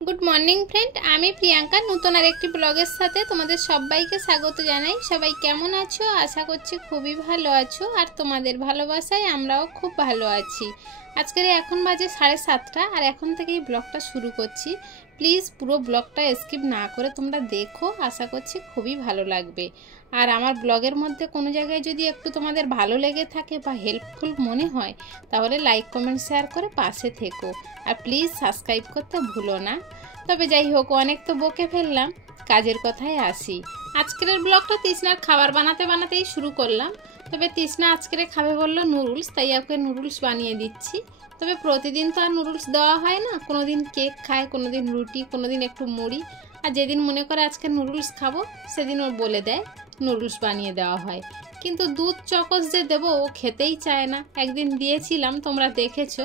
Good morning friend आमी प्रियंका नूतन आरेकटी ब्लगेर साथे तोमादेर सबाइके स्वागत जानाई। सबाई केमन आछो? आशा करछि खूबই भालो आछो और तोमादेर भालोबासाय आमराओ खूब भालो आछि। आजकेर एखन बाजे 7:30 और एखन थेकेई ब्लगटा शुरू करछि। प्लिज पुरो ब्लगटा स्किप ना करे तोमरा देखो, आशा करछि खूबই भालो लागबे। और आमार ब्लगेर मध्य कोनो जायगाय जोदि एकटु तोमादेर भालो लेगे थाके बा हेल्पफुल मने हय ताहले लाइक कमेंट शेयर करे पाशे থেকো और प्लिज सबस्क्राइब करते भूलो ना। तबे যাই হোক অনেক তো বকে ফেললাম, কাজের কথায় আসি। আজকের ব্লগটা তৃষ্ণার খাবার বানাতে বানাতেই শুরু করলাম। তবে তৃষ্ণা আজকের খাবে বললো নুডলস, তাই ওকে নুডলস বানিয়ে দিচ্ছি। তবে প্রতিদিন তো আর নুডলস দেওয়া হয় না, কোনো দিন কেক খায়, কোনো দিন রুটি, কোনো দিন একটু মুড়ি। আর যেদিন মনে করে আজকে নুডলস খাবো সেদিন ও বলে দেয়, নুডলস বানিয়ে দেওয়া হয়। কিন্তু দুধ চকোস যে দেবো ও খেতেই চায় না। একদিন দিয়েছিলাম, তোমরা দেখেছো,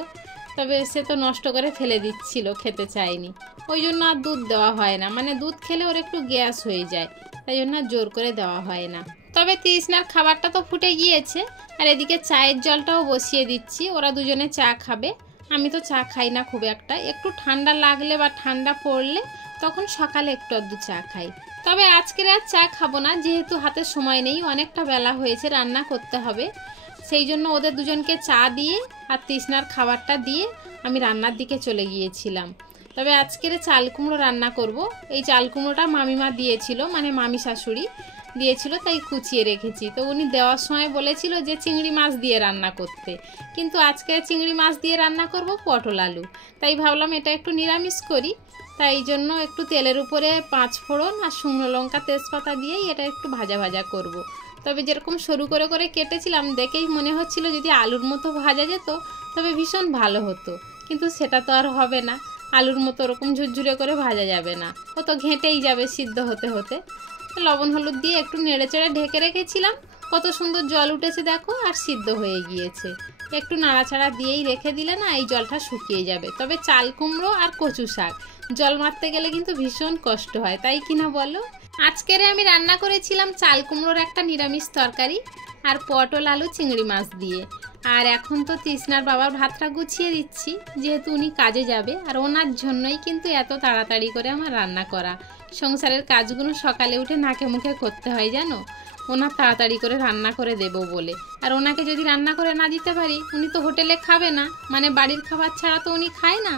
তবে সে তো নষ্ট করে ফেলে দিচ্ছিল, খেতে চায়নি। ওই জন্য আর দুধ দেওয়া হয় না, মানে দুধ খেলে ওর একটু গ্যাস হয়ে যায়, তাই জন্য জোর করে দেওয়া হয় না। তবে তৃষ্ণার খাবারটা তো ফুটে গিয়েছে আর এদিকে চায়ের জলটাও বসিয়ে দিচ্ছি। ওরা দুজনে চা খাবে, আমি তো চা খাই না খুব একটা, একটু ঠান্ডা লাগলে বা ঠান্ডা পড়লে তখন সকালে একটু আধটু চা খাই। তবে আজকের আর চা খাবো না, যেহেতু হাতে সময় নেই, অনেকটা বেলা হয়েছে, রান্না করতে হবে। সেই জন্য ওদের দুজনকে চা দিয়ে আর তৃষ্ণার খাবারটা দিয়ে আমি রান্নার দিকে চলে গিয়েছিলাম। তবে আজকের চাল কুমড়ো রান্না করব। এই চাল কুমড়োটা মামিমা দিয়েছিল, মানে মামি শাশুড়ি দিয়েছিল, তাই কুচিয়ে রেখেছি। তো উনি দেওয়ার সময় বলেছিল যে চিংড়ি মাছ দিয়ে রান্না করতে, কিন্তু আজকে চিংড়ি মাছ দিয়ে রান্না করব পটল আলু। তাই ভাবলাম এটা একটু নিরামিষ করি, তাই জন্য একটু তেলের উপরে 5 ফোড়ন আর শুকনো লঙ্কা তেজপাতা দিয়েই এটা একটু ভাজা ভাজা করব। তবে যেরকম সরু করে করে কেটেছিলাম দেখেই মনে হচ্ছিল যদি আলুর মতো ভাজা যেত তবে ভীষণ ভালো হতো, কিন্তু সেটা তো আর হবে না। আলুর মতো ওরকম ঝুরঝুরে করে ভাজা যাবে না, ও তো ঘেঁটেই যাবে সিদ্ধ হতে হতে। লবণ হলুদ দিয়ে একটু নেড়েচেড়ে ঢেকে রেখেছিলাম, কত সুন্দর জল উঠেছে দেখো, আর সিদ্ধ হয়ে গিয়েছে। একটু নাড়াচাড়া দিয়েই রেখে দিলে না এই জলটা শুকিয়ে যাবে। তবে চাল কুমড়ো আর কচু শাক জল মারতে গেলে কিন্তু ভীষণ কষ্ট হয়, তাই কিনা বলো। আজকের আমি রান্না করেছিলাম চাল কুমড়োর একটা নিরামিষ তরকারি আর পটল আলু চিংড়ি মাছ দিয়ে। আর এখন তো তৃষ্ণার বাবার ভাতটা গুছিয়ে দিচ্ছি, যেহেতু উনি কাজে যাবে, আর ওনার জন্যই কিন্তু এত তাড়াতাড়ি করে আমার রান্না করা। সংসারের কাজগুলো সকালে উঠে নাকে মুখে করতে হয় জানো, ওনার তাড়াতাড়ি করে রান্না করে দেব বলে। আর ওনাকে যদি রান্না করে না দিতে পারি, উনি তো হোটেলে খাবে না, মানে বাড়ির খাবার ছাড়া তো উনি খায় না।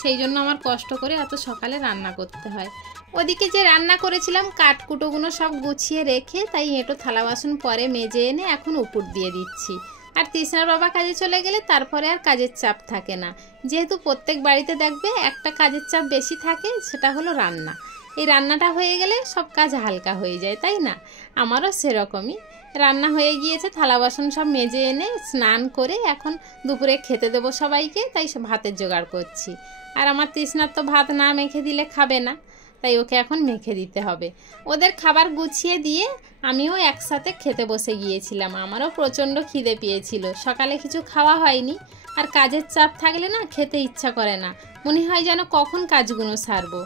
সেই জন্য আমার কষ্ট করে এত সকালে রান্না করতে হয়। ওদিকে যে রান্না করেছিলাম কাঠকুটোগুলো সব গুছিয়ে রেখে, তাই এঁটো থালা বাসন পরে মেজে এনে এখন উপর দিয়ে দিচ্ছি। আর তৃষ্ণার বাবা কাজে চলে গেলে তারপরে আর কাজের চাপ থাকে না, যেহেতু প্রত্যেক বাড়িতে দেখবে একটা কাজের চাপ বেশি থাকে, সেটা হলো রান্না। এই রান্নাটা হয়ে গেলে সব কাজ হালকা হয়ে যায়, তাই না? আমারও সেরকমই। রান্না হয়ে গিয়েছে, থালা বাসন সব মেজে এনে স্নান করে এখন দুপুরে খেতে দেবো সবাইকে, তাই ভাতের জোগাড় করছি। আর আমার তৃষ্ণার তো ভাত না মেখে দিলে খাবে না, তাই ওকে এখন মেখে দিতে হবে। ওদের খাবার গুছিয়ে দিয়ে আমিও একসাথে খেতে বসে গিয়েছিলাম। আমারও প্রচণ্ড খিদে পেয়েছিল, সকালে কিছু খাওয়া হয়নি। আর কাজের চাপ থাকলে না খেতে ইচ্ছা করে না, মনে হয় যেন কখন কাজগুলো সারবো।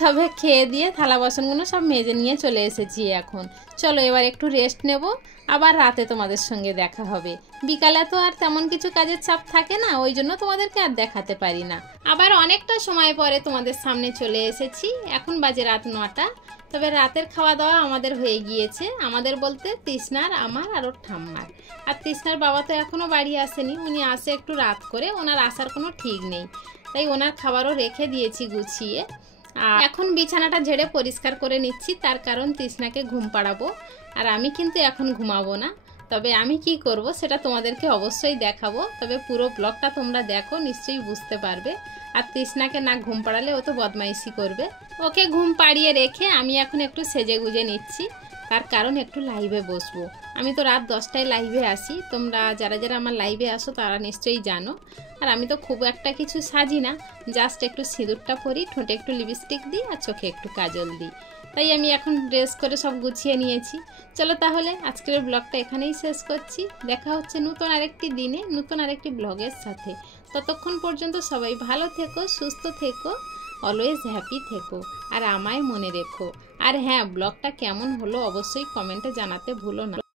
তবে খেয়ে দিয়ে থালা বাসনগুলো সব মেজে নিয়ে চলে এসেছি এখন। চলো এবার একটু রেস্ট নেব, আবার রাতে তোমাদের সঙ্গে দেখা হবে। বিকালে তো আর তেমন কিছু কাজের চাপ থাকে না, ওই জন্য তোমাদেরকে আর দেখাতে পারি না। আবার অনেকটা সময় পরে তোমাদের সামনে চলে এসেছি, এখন বাজে রাত 9টা। তবে রাতের খাওয়া দাওয়া আমাদের হয়ে গিয়েছে, আমাদের বলতে তৃষ্ণার, আমার আর ওর ঠাম্মার। আর তৃষ্ণার বাবা তো এখনও বাড়ি আসেনি, উনি আসে একটু রাত করে, ওনার আসার কোনো ঠিক নেই, তাই ওনার খাবারও রেখে দিয়েছি গুছিয়ে। আর এখন বিছানাটা ঝেড়ে পরিষ্কার করে নিচ্ছি, তার কারণ তৃষ্ণাকে ঘুম পাড়াবো। আর আমি কিন্তু এখন ঘুমাবো না, তবে আমি কি করব সেটা তোমাদেরকে অবশ্যই দেখাবো। তবে পুরো ব্লগটা তোমরা দেখো, নিশ্চয়ই বুঝতে পারবে। আর তৃষ্ণাকে না ঘুম পাড়ালে ও তো বদমাইশি করবে। ওকে ঘুম পাড়িয়ে রেখে আমি এখন একটু সেজে গুজে নিচ্ছি, তার কারণ একটু লাইভে বসবো। আমি তো রাত 10টায় লাইভে আসি, তোমরা যারা যারা আমার লাইভে আসো তারা নিশ্চয়ই জানো। আর আমি তো খুব একটা কিছু সাজি না, জাস্ট একটু সিঁদুরটা পরি, ঠোঁটে একটু লিপস্টিক দিই আর চোখে একটু কাজল দিই। তাই আমি এখন ড্রেস করে সব গুছিয়ে নিয়েছি। চলো তাহলে আজকের ব্লগটা এখানেই শেষ করছি। দেখা হচ্ছে নতুন আরেকটি দিনে নতুন আরেকটি ব্লগের সাথে। ততক্ষণ পর্যন্ত সবাই ভালো থেকো, সুস্থ থেকো, অলওয়েজ হ্যাপি থেকো, আর আমায় মনে রেখো। আর হ্যাঁ, ব্লগটা কেমন হলো অবশ্যই কমেন্টে জানাতে ভুলো না।